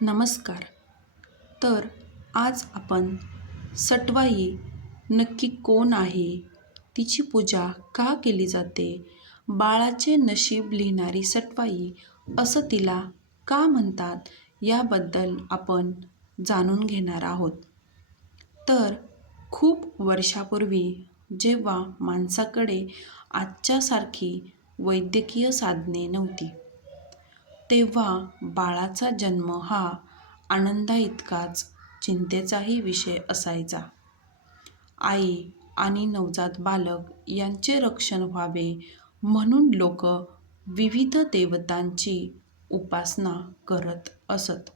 नमस्कार. तर आज आपण सटवाई नक्की कोण आहे? तिची पूजा का केली जाते? बाळाचे नशीब लिहिणारी सटवाई असं तिला का म्हणतात? याबद्दल आपण जाणून घेणार आहोत. तर खूप वर्षापूर्वी जेव्हा माणसाकडे आजच्यासारखी वैद्यकीय साधने नव्हती, तेव्हा बाळाचा जन्म हा आनंदाइतकाच चिंतेचाही विषय असायचा. आई आणि नवजात बालक यांचे रक्षण व्हावे म्हणून लोक विविध देवतांची उपासना करत असत.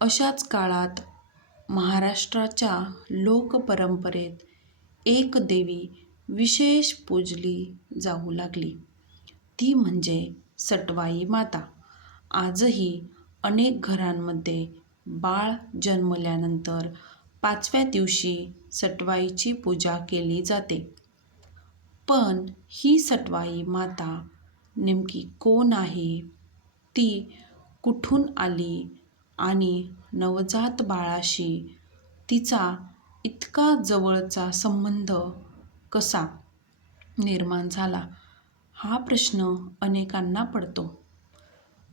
अशाच काळात महाराष्ट्राच्या लोकपरंपरेत एक देवी विशेष पूजली जाऊ लागली. ती म्हणजे सटवाई माता. आजही अनेक घरांमध्ये बाळ जन्मल्यानंतर 5व्या दिवशी सटवाईची पूजा केली जाते. पण ही सटवाई माता नेमकी कोण आहे? ती कुठून आली आणि नवजात बाळाशी तिचा इतका जवळचा संबंध कसा निर्माण झाला? हा प्रश्न अनेकांना पडतो.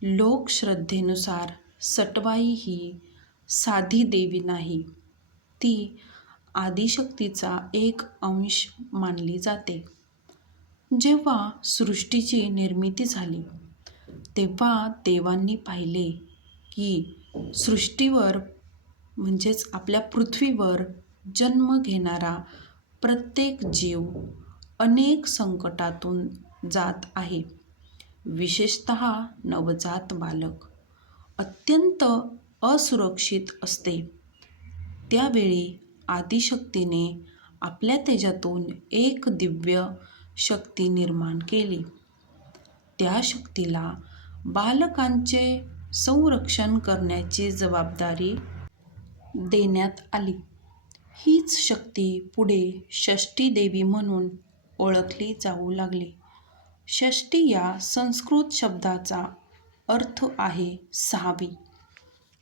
लोकश्रद्धेनुसार सटवाई ही साधी देवी नाही, ती आदिशक्तीचा एक अंश मानली जाते. जेव्हा सृष्टीची निर्मिती झाली, तेव्हा देवांनी पाहिले की सृष्टीवर म्हणजेच आपल्या पृथ्वीवर जन्म घेणारा प्रत्येक जीव अनेक संकटातून जात आहे. विशेषतः नवजात बालक अत्यंत असुरक्षित असते. त्यावेळी आदिशक्तीने आपल्या तेजातून एक दिव्य शक्ती निर्माण केली. त्या शक्तीला बालकांचे संरक्षण करण्याची जबाबदारी देण्यात आली. हीच शक्ती पुढे षष्ठी देवी म्हणून ओळखली जाऊ लागली. षष्ठी या संस्कृत शब्दाचा अर्थ आहे 6वी.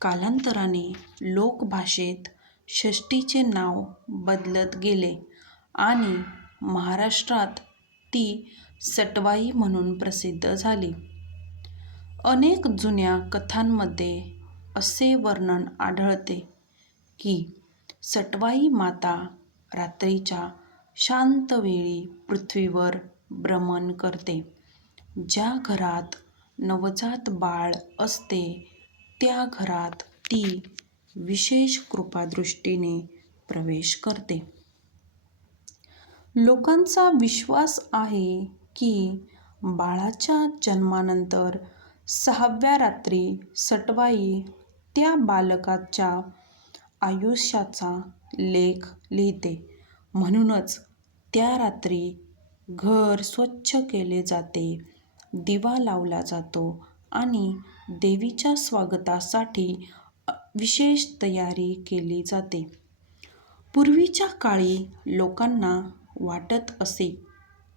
कालांतराने लोकभाषेत षष्ठीचे नाव बदलत गेले आणि महाराष्ट्रात ती सटवाई म्हणून प्रसिद्ध झाली. अनेक जुन्या कथांमध्ये असे वर्णन आढळते की सटवाई माता रात्रीच्या शांत वेळी पृथ्वीवर भ्रमण करते. ज्या घरात नवजात बाळ असते त्या घरात ती विशेष कृपादृष्टीने प्रवेश करते. लोकांचा विश्वास आहे की बाळाच्या जन्मानंतर 6व्या रात्री सटवाई त्या बालकाच्या आयुष्याचा लेख लिहिते. म्हणूनच त्या रात्री घर स्वच्छ केले जाते, दिवा लावला जातो आणि देवीच्या स्वागतासाठी विशेष तयारी केली जाते. पूर्वीच्या काळी लोकांना वाटत असे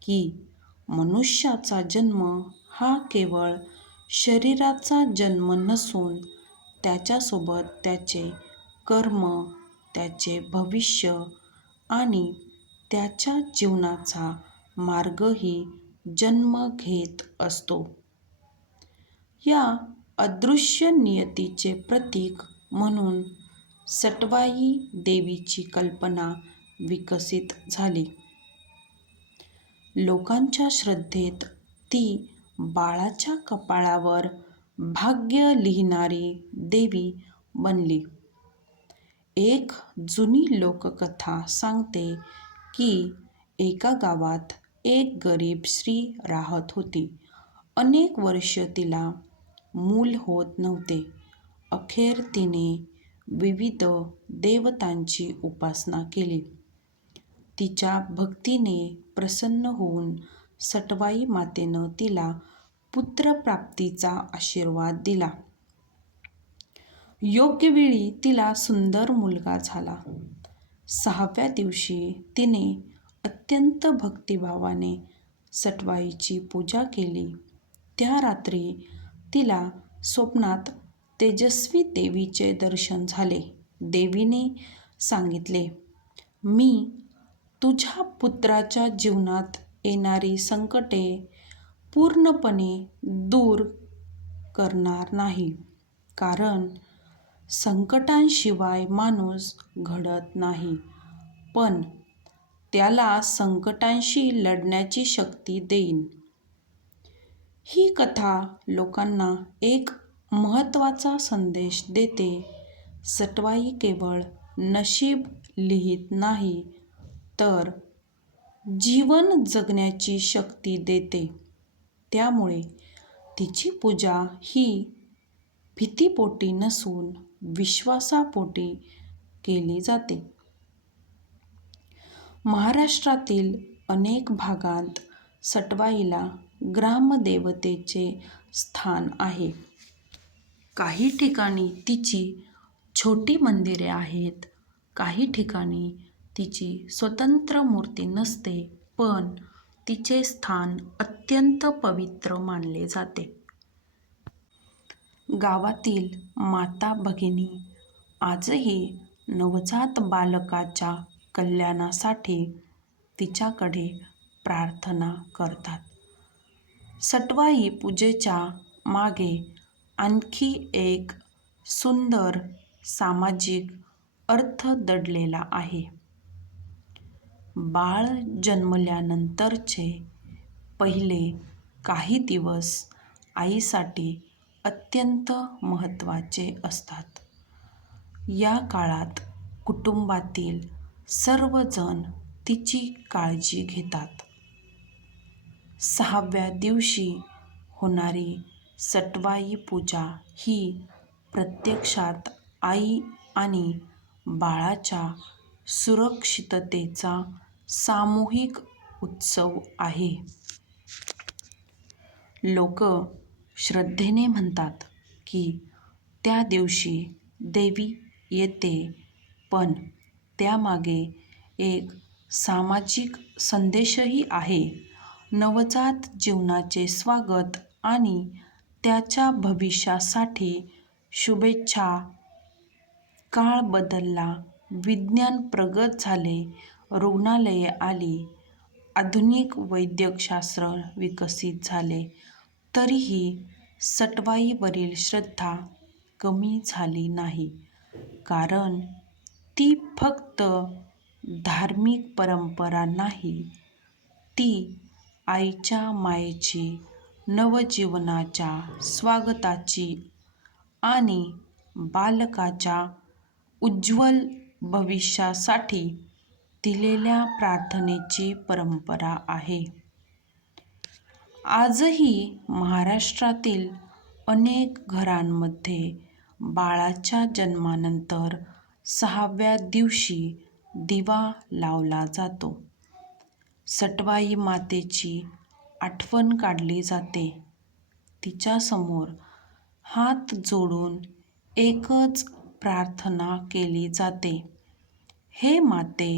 की मनुष्याचा जन्म हा केवळ शरीराचा जन्म नसून त्याच्यासोबत त्याचे कर्म, त्याचे भविष्य आणि त्याच्या जीवनाचा मार्गही जन्म घेत असतो. या अदृश्य नियतीचे प्रतीक म्हणून सटवाई देवीची कल्पना विकसित झाली. लोकांच्या श्रद्धेत ती बाळाच्या कपाळावर भाग्य लिहिणारी देवी बनली. एक जुनी लोककथा सांगते की एका गावात एक गरीब स्त्री राहत होती. अनेक वर्ष तिला मूल होत नव्हते. अखेर तिने विविध देवतांची उपासना केली. तिच्या भक्तीने प्रसन्न होऊन सटवाई मातेनं तिला पुत्रप्राप्तीचा आशीर्वाद दिला. योग्य वेळी तिला सुंदर मुलगा झाला. 6व्या दिवशी तिने अत्यंत भक्तिभावाने सटवाईची पूजा केली. त्या रात्री तिला स्वप्नात तेजस्वी देवीचे दर्शन झाले. देवीने सांगितले, मी तुझ्या पुत्राच्या जीवनात येणारी संकटे पूर्णपणे दूर करणार नाही, कारण संकटांशिवाय माणूस घडत नाही, पण त्याला संकटांशी लढण्याची शक्ती देईन. ही कथा लोकांना एक महत्त्वाचा संदेश देते. सटवाई केवळ नशीब लिहित नाही, तर जीवन जगण्याची शक्ती देते. त्यामुळे तिची पूजा ही भीतीपोटी नसून विश्वासापोटी केली जाते. महाराष्ट्रातील अनेक भागांत सटवाईला ग्रामदेवतेचे स्थान आहे. काही ठिकाणी तिची छोटी मंदिरे आहेत, काही ठिकाणी तिची स्वतंत्र मूर्ती नसते, पण तिचे स्थान अत्यंत पवित्र मानले जाते. गावातील माता भगिनी आजही नवजात बालकाच्या कल्याणासाठी तिच्याकडे प्रार्थना करतात. सटवाई पूजेच्या मागे आणखी एक सुंदर सामाजिक अर्थ दडलेला आहे. बाळ जन्मल्यानंतरचे पहिले काही दिवस आईसाठी अत्यंत महत्त्वाचे असतात. या काळात कुटुंबातील सर्वजण तिची काळजी घेतात. 6व्या दिवशी होणारी सटवाई पूजा ही प्रत्यक्षात आई आणि बाळाच्या सुरक्षिततेचा सामूहिक उत्सव आहे. लोक श्रद्धेने म्हणतात की त्या दिवशी देवी येते, पण त्यामागे एक सामाजिक संदेशही आहे. नवजात जीवनाचे स्वागत आणि त्याच्या भविष्यासाठी शुभेच्छा. काळ बदलला, विज्ञान प्रगत झाले, रुग्णालये आली, आधुनिक वैद्यकशास्त्र विकसित झाले, तरीही सटवाईवरील श्रद्धा कमी झाली नाही. कारण ती फक्त धार्मिक परंपरा नाही, ती आईच्या मायेची, नवजीवनाच्या स्वागताची आणि बालकाच्या उज्ज्वल भविष्यासाठी दिलेल्या प्रार्थनेची परंपरा आहे. आजही महाराष्ट्रातील अनेक घरांमध्ये बाळाच्या जन्मानंतर 6व्या दिवशी दिवा लावला जातो. सटवाई मातेची आठवण काढली जाते. तिच्यासमोर हात जोडून एकच प्रार्थना केली जाते, हे माते,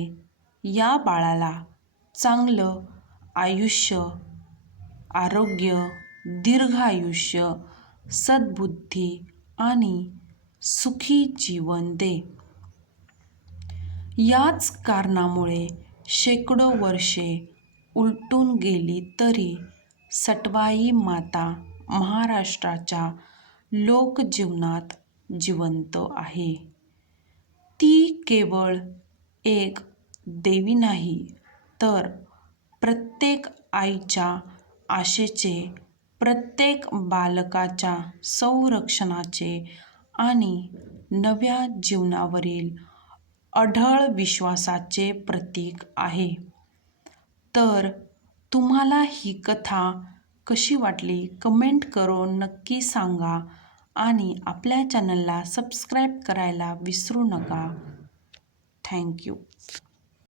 या बाळाला चांगलं आयुष्य, आरोग्य, दीर्घायुष्य, सद्बुद्धी आणि सुखी जीवन दे. याच कारणामुळे शेकडो वर्षे उलटून गेली तरी सटवाई माता महाराष्ट्राच्या लोकजीवनात जिवंत आहे. ती केवळ एक देवी नाही, तर प्रत्येक आईच्या आशेचे, प्रत्येक बालकाच्या संरक्षणाचे आणि नव्या जीवनावरील अढळ विश्वासाचे प्रतीक आहे. तर तुम्हाला ही कथा कशी वाटली कमेंट करून नक्की सांगा आणि आपल्या चॅनलला सबस्क्राईब करायला विसरू नका. Thank you.